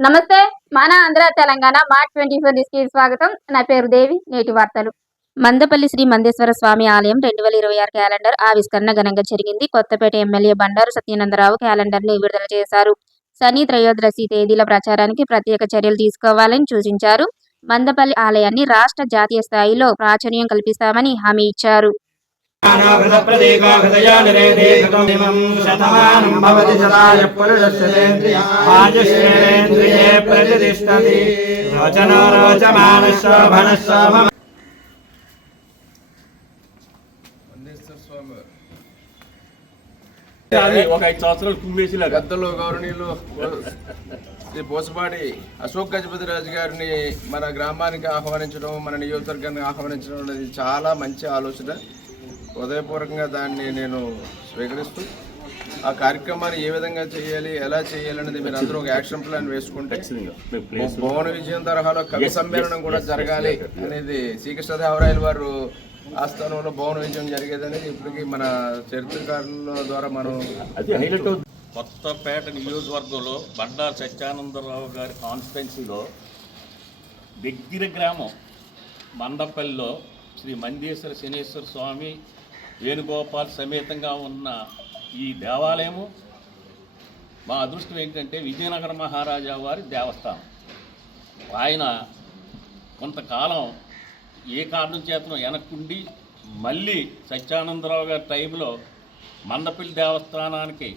నమస్తే. మన ఆంధ్ర తెలంగాణ మార్చ్ 24 న్యూస్‌కి స్వాగతం. నా పేరు దేవి. నేటి వార్తలు. మందపల్లి శ్రీ మందేశ్వర స్వామి ఆలయం 2026 క్యాలెండర్ ఆవిష్కరణ ఘనంగా జరిగింది. కొత్తపేట ఎమ్మెల్యే బండారు సత్యానందరావు క్యాలెండర్‌ను విడుదల చేశారు. శని త్రయోదశి తేదీల ప్రచారానికి ప్రత్యేక చర్యలు తీసుకోవాలని సూచించారు. మందపల్లి ఆలయాన్ని రాష్ట్ర, జాతీయ స్థాయిలో ప్రాచుర్యం కల్పిస్తామని హామీ ఇచ్చారు. ఒక 5 సంవత్సరాలు కుమ్మేసి గద్దలు గౌరవనీయులు శ్రీ పోసపాటి అశోక్ గజపతిరాజు గారిని మన గ్రామానికి ఆహ్వానించడం, మన నియోజకవర్గానికి ఆహ్వానించడం అనేది చాలా మంచి ఆలోచన. హృదయపూర్వకంగా దాన్ని నేను స్వీకరిస్తూ ఆ కార్యక్రమాన్ని ఏ విధంగా చేయాలి, ఎలా చేయాలి అనేది మీరు అందరూ ఒక యాక్షన్ ప్లాన్ వేసుకుంటే భువన విజయం తరహాలో కవి సమ్మేళనం కూడా జరగాలి అనేది శ్రీకృష్ణదేవరాయలు వారు ఆస్థానంలో భువన విజయం జరిగేదనేది ఇప్పటికీ మన చరిత్రకారుల ద్వారా మనం కొత్తపేట నియోజకవర్గంలో బండారు సత్యానందరావు గారి కాన్స్టిట్యున్సీలో దగ్గర గ్రామం మండపల్లిలో శ్రీ మందేశ్వర శనేశ్వర స్వామి వేణుగోపాల్ సమేతంగా ఉన్న ఈ దేవాలయము మా అదృష్టం ఏంటంటే విజయనగర మహారాజా వారి దేవస్థానం. ఆయన కొంతకాలం ఏ కారణం చేతనో వెనక్కుండి మళ్ళీ సత్యానందరావు గారి టైంలో మండపల్లి దేవస్థానానికి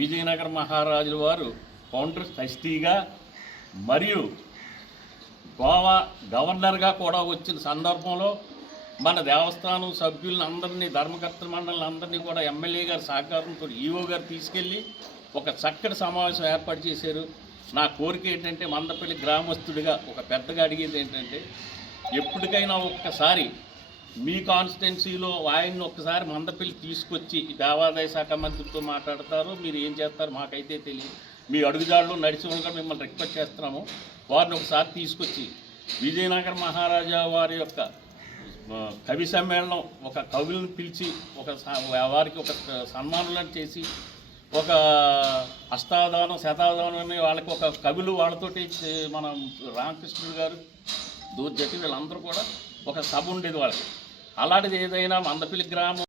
విజయనగర మహారాజుల వారు కౌంటర్ ట్రస్టీగా మరియు గోవా గవర్నర్గా కూడా వచ్చిన సందర్భంలో మన దేవస్థానం సభ్యులను అందరినీ, ధర్మకర్త మండలిని అందరినీ కూడా ఎమ్మెల్యే గారి సహకారంతో ఈవో గారు తీసుకెళ్ళి ఒక చక్కటి సమావేశం ఏర్పాటు చేశారు. నా కోరిక ఏంటంటే మందపల్లి గ్రామస్తుడిగా ఒక పెద్దగా అడిగేది ఏంటంటే ఎప్పటికైనా ఒక్కసారి మీ కాన్స్టిట్యున్సీలో ఆయన్ని ఒక్కసారి మందపల్లి తీసుకొచ్చి దేవాదాయ శాఖ మంత్రితో మాట్లాడతారు, మీరు ఏం చేస్తారు మాకైతే తెలియదు. మీ అడుగుజాడలో నడిచి ఉండగా మిమ్మల్ని రిక్వెస్ట్ చేస్తున్నాము. వారిని ఒకసారి తీసుకొచ్చి విజయనగర మహారాజా వారి యొక్క కవి సమ్మేళనం, ఒక కవులను పిలిచి వారికి ఒక సన్మానాలను చేసి ఒక అష్టాదానం శతాదానం అని వాళ్ళకి ఒక కవులు వాళ్ళతోటి మన రామకృష్ణుడు గారు దూర్జటి వీళ్ళందరూ కూడా ఒక సభ ఉండేది వాళ్ళకి. అలాంటిది ఏదైనా మందపల్లి గ్రామం